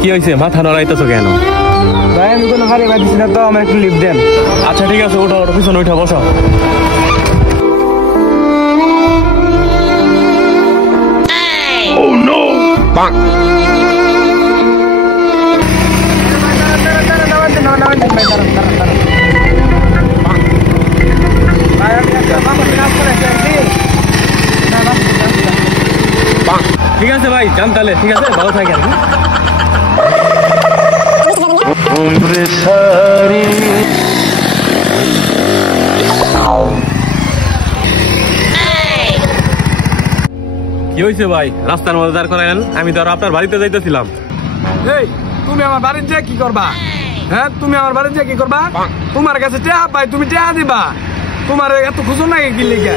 কি হয়েছে মাথা নড়াইতেছো কেন? ভাই আমি কোনো হারে পাইতেছি না, তো আমার একটু লিফট দেন। আচ্ছা ঠিক আছে, ওঠো ওঠো, পিছনে উঠে বসো। ঠিক আছে ভাই, যান তাহলে। ঠিক আছে, ভালো থাকেন। কি হয়েছে ভাই, রাস্তার মধ্যে দাঁড় করাইলেন? আমি তো আর আপনার বাড়িতে যাইতেছিলাম। এই তুমি আমার বাড়ির যে কি করবা? হ্যাঁ তুমি আমার বাড়ির যে কি করবা? তোমার কাছে টেহা পাই, তুমি টেহা দিবা। তোমার এত খুঁজো নাকি কি লিখে?